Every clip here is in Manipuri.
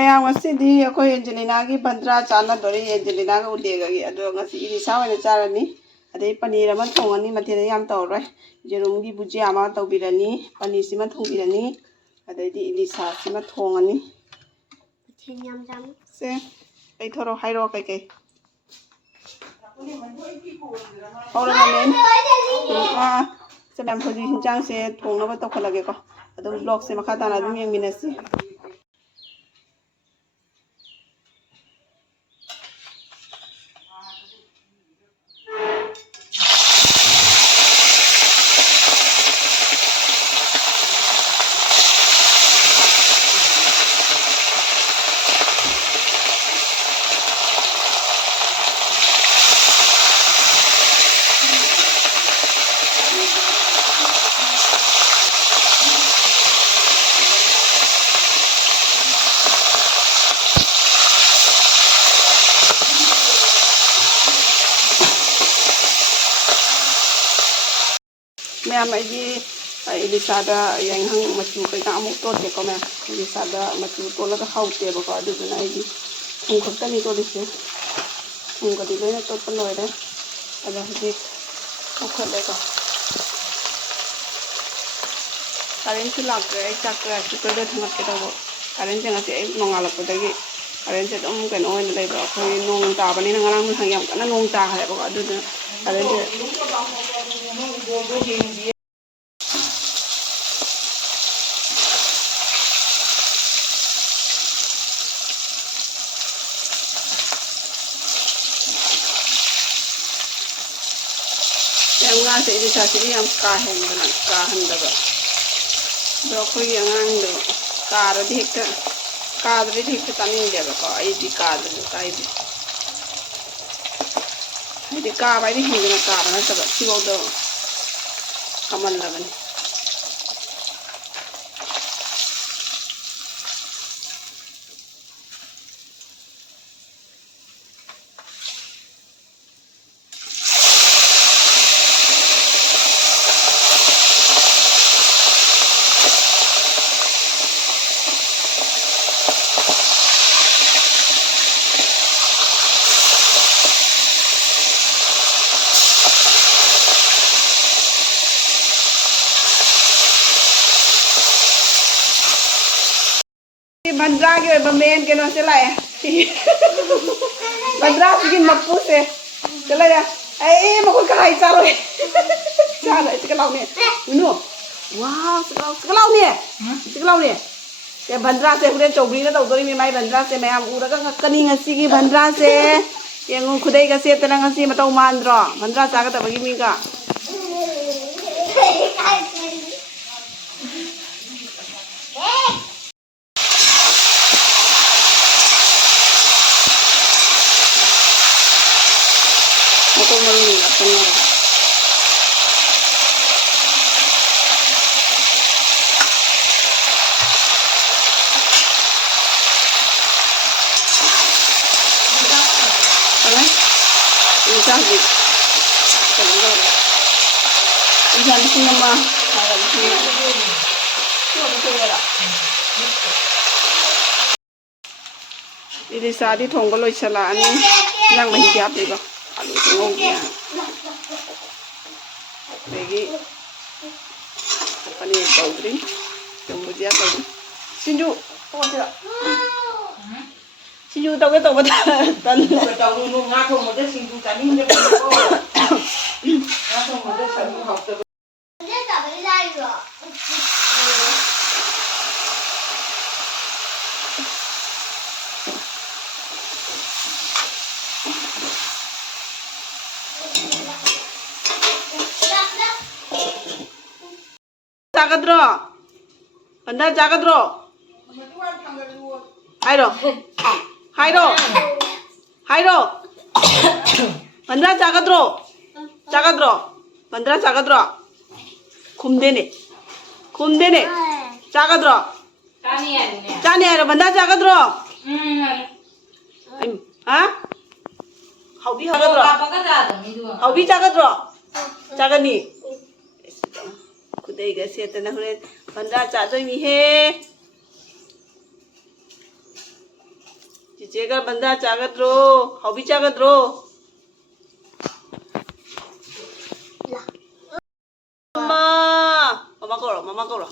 ꯃꯌꯥꯝ ꯉꯁꯤꯗꯤ ꯑꯩꯈꯣꯏ ꯑꯦꯟꯖꯦꯂꯤꯅꯥꯒꯤ ꯕꯟꯗ꯭ꯔꯥ ꯆꯥꯟꯅꯗꯣꯔꯤ ꯑꯦꯟꯖꯦꯂꯤꯅꯥꯒ ꯎꯗꯦꯒꯒꯤ ꯑꯗꯣ ꯉꯁꯤ ꯏꯂꯤꯁꯥ ꯑꯣꯏꯅ ꯆꯥꯔꯅꯤ ꯑꯗꯩ ꯄꯅꯤꯔ ꯑꯃ ꯊꯣꯡꯉꯅꯤ ꯃꯊꯦꯜ ꯌꯥꯝ ꯇꯧꯔꯣꯏ ꯌꯦꯔꯨꯝꯒꯤ ꯕꯨꯖꯤꯌꯥ ꯑꯃ ꯇꯧꯕꯤꯔꯅꯤ ꯄꯅꯤꯔꯁꯤꯃ ꯊꯣꯡꯕꯤꯔꯅꯤ ꯑꯗꯩꯗꯤ ꯏꯂꯤꯁꯥꯁꯤꯃ ꯊꯣꯡꯉꯅꯤ ꯃꯊꯦꯜ ꯌꯥꯝ ꯌꯥꯝꯃꯤ ꯁꯦ ꯀꯩꯊꯣꯔꯣ ꯍꯥꯏꯔꯛꯑꯣ ꯀꯩꯀꯩ ꯍꯧꯔꯝꯃꯦ ꯁꯦ ꯃꯌꯥꯝ ꯍꯧꯖꯤꯛ ꯍꯤꯟꯖꯥꯡꯁꯦ ꯊꯣꯡꯅꯕ ꯇꯧꯈꯠꯂꯒꯦꯀꯣ ꯑꯗꯨꯝ ꯕ꯭ꯂꯣꯛꯁꯦ ꯃꯈꯥ ꯇꯥꯅ ꯑꯗꯨꯝ ꯌꯦꯡꯃꯤꯟꯅꯁꯤ मैम इलिसादा यंहंग मचू कई अमुक तोड़ेको मैम इलिसादा मचू तोलग हाउतेबको अदुदुना आइदी थुम खक्तनी तोड़िसे थुमगदी लोइना तोड़प लोइरे अदा हजिक तोखलेको करेंट से लाक्रे आई चाक्रे कुकरदो थंगटके तबो करेंट जंगासे आई नोंगालपदगी करेंट से दम कनो ओइना लेबा अखोय नोंग ताबनिना ngarang नुथांग याम कना नोंग ताखरेबको अदुदुना करेंट से इलिसा से हम काहेंदना काहंदबा दो अखोय अंगांगदो कारदि हेक्ता कादरि हेक्ता तानिंदेबको आइदि काददो काइदि आइदि काबाइदि हिंदना काबना तब सिबौदो कमललबनी बंद्रा के मेन के से लाए बंद्रा की मप्पू से चला जा ए मको काय चालो चालो इसके लाउने नु वाव इसके लाउने ये बंद्रा से खुदे चौबरी ना तौदोरी मे माई बंद्रा से मयाम उरगा ngakani ngasi की बंद्रा से yengu खुदे का से तना ngasi मतौ मानद्रो बंद्रा चागा तबगी मिगा इलिसादी थोंग लोइसला अनि yang mahi diap diba alu ngong ya lagi pani powdri tunggu dia tadi sinju tunggu dia sinju tau ke tau tan tau nu nga thong mo de sinju tani mo de nga thong mo de sinju học được जागद्रो बंदा जागद्रो हाइरो हाइरो हाइरो बंदा जागद्रो जागद्रो बंदा जागद्रो खुमदेने जागद्रो जाने हाइरो बंदा जागद्रो हाँ हाउबी जागद्रो हाउबी जागद्रो जागनी खुदे का सेतना हुरे बंदा चादोई मी हे ꯆꯤꯆꯦꯒ ꯕꯟꯗꯥ ꯆꯥꯒꯗ꯭ꯔꯣ ꯍꯥꯎꯕꯤ ꯆꯥꯒꯗ꯭ꯔꯣ ꯃꯃꯥ ꯃꯃꯥ ꯀꯧꯔꯣ ꯃꯃꯥ ꯀꯧꯔꯣ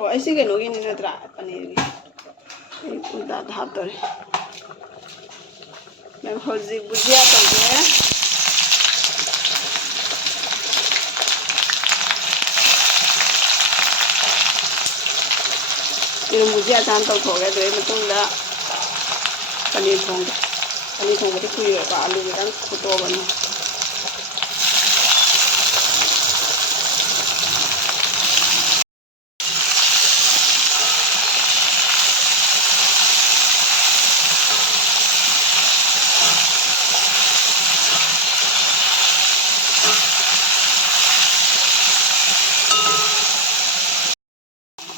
Oh, I see que no viene a traer panir. That happened. मैं हल्दी भुजिया करते हैं ये भुजिया चांद तो हो गया तो ये मतलब ना पनीर थोंगे तो कुछ होगा आलू के रंग कुतो बनो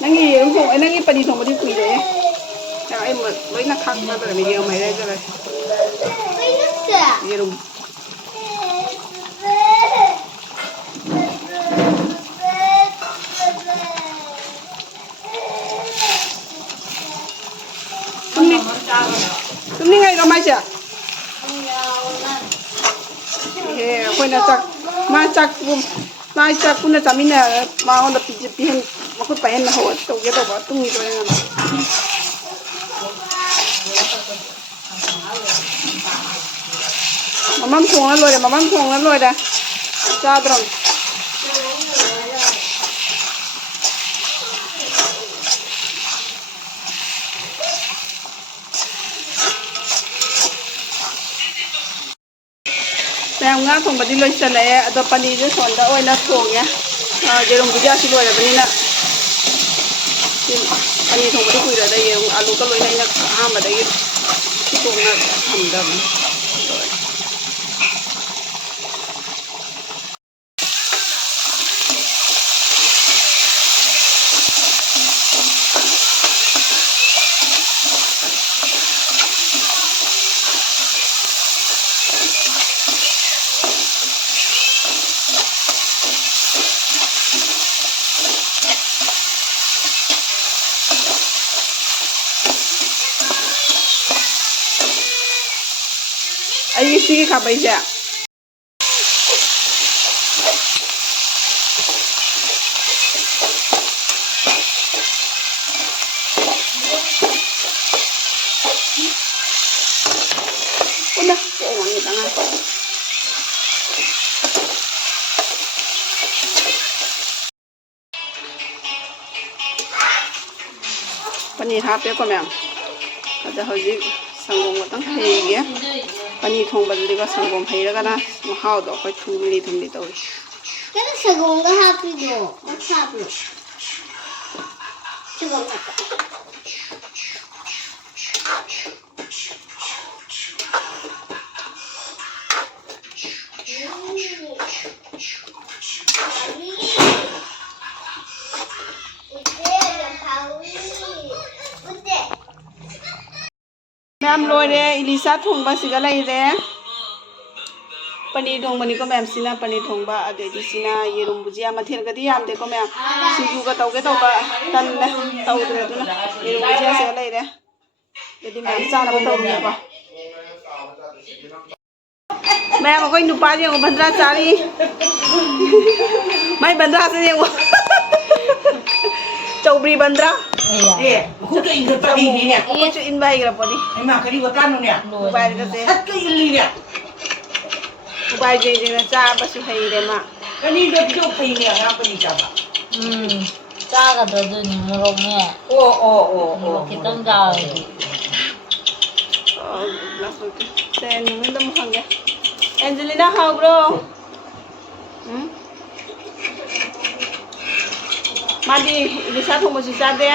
nangi yung thong nangi pani thong body kui de ya ai mới là khắc ra rồi video mày đây rồi ये रूम तुमने ngay rồi mai chưa हे कोई ना चक mai chak kuna chamina ma on the pihen ma ko pahen na ho to ge to ba tung ni to na mamam thong na loi da cha dron Em ngã thùng bát đi lôi chân này, đó pani dưới sòn đã oi là thùng nhá, giờ đồng bùi chi lôi là pani nè, pani thùng bát đi quỳ ở đây, alu cái lôi này là ham ở đây, cái thùng là thầm đầm. Ai sih kah baca? Udah, oh ini tangan. Pani hap ya kau ada hujik sanggong matang hei ya. Pani thong bal di ko sanggong hei ra kana mahau do koi thumli to. Cái sanggong cái hap đi do, hap lo. Sanggong hap. Ma'am lôi re Elisa thong ba siga lai re pani thong bani ko ma'am sina pani thong ba ade di sina yerum bujia mathel ga di yam de ko ma'am siju ga tau ba tan na tau de du na yerum bujia siga lai re de ma'am sa na ba tau ni ba ma'am ko nu pa je ko bandra chari mai bandra se je ko Chobri bandra Iya, aku tuh ingin pergi ini. Aku cuy in baik lah podi. Emang kali gua kan nih. Baik kasi. Sat ke ini ya. Baik jadi na cha basu hai de ma. Kani udah video kayak ini apa nih coba? Cha cái đó thì murok nè. Oh. Kita enggak. Oh, langsung ke. Sen nung dam hang ya. Angelina how bro? मादी इलिसा थोंबसु चादे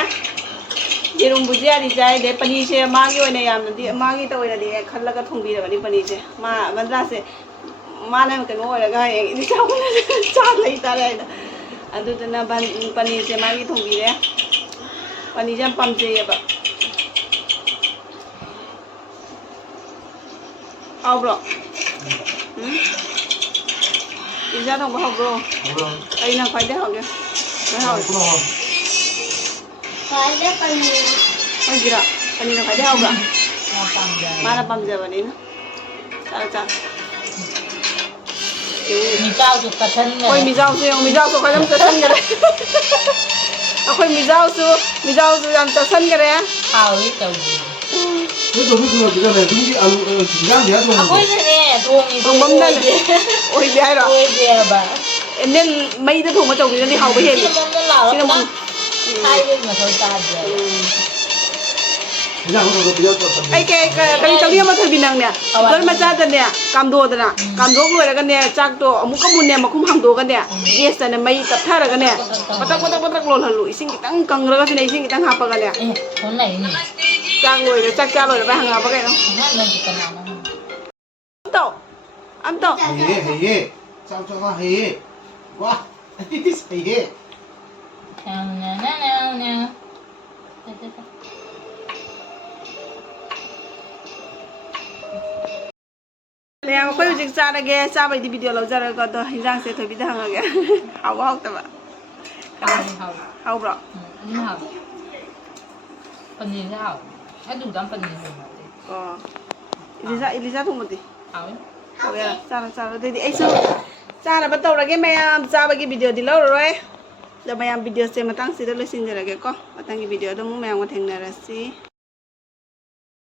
जेरुम बुजियादी चाय दे पनीर से मागी ओइना यामनदी मागी त ओइनादी खल्लगा थोंबीरबनी पनीर से मा बंद्रा से माने कनो ओइरगा इलिसा कोना चा लई तारे अदुदना पनीर से मागी थोंबीरे पनीर जम पमजेयबा हाउब्रो Elisa थोंबा हाउब्रो अइना खाइदे हाउगे how Kaya pamilya. Ay, gira. Kanina ka. Di ako ba? Mana pamjabani na. Chara chara. Mijao chụp cả thân này. Ôi, mijao su ka jam tasan ka re. Ako'y mijao su jam tasan ka re. Hào ấy chồng. Cái đồ cái này đúng cái ăn rang gì hết À rồi. quên rồi nè, thuồng thì Thong bấm đây. Ôi, di ai rồi. Ôi dè bà. Nên mấy đứa thùng mà chồng thì đi hầu với hiền. Cái mông nó lào Xin lắm lỗi. đó. Hai bên mà thôi ta dè. Cái nào cũng có cái tầm. Ay, kaya tawag niya mathabi nang niya. Kaya machada niya, kamdo na. Kamdo ko wala kanya, chak to, amu kamun niya, makum hangdo ka niya. Yes, na may tapthara ka niya. Patak lol halu. Ising kitang kangra ka sinay, ising kitang hapa ka niya. Ê, con này nhỉ. Chak lol, chak lol, ba hanga pa kayo. Hát lên thì cần nào nó. Am to. Hey. Sao cho nó hey. Wow. This hey. Nào. Nè, quay về cha ra ghé, cha vậy thì video lâu ra rồi còn tôi hình dạng sẽ thôi bị thằng rồi hào hào tao Hào thì hào. hào bro. Nhưng hào. Phần nhìn thế hào. Hết đủ lắm phần nhìn rồi mà. Elisa thùng một tí. Hào ấy. Hào vậy cha rồi thì ấy chứ. Cha là bắt đầu là cái mày cha vậy cái video thì lâu rồi. Giờ mày video xem mà tăng xí đó lấy xin rồi cái có. Mà tăng cái video đó muốn mày hoàn thành là gì?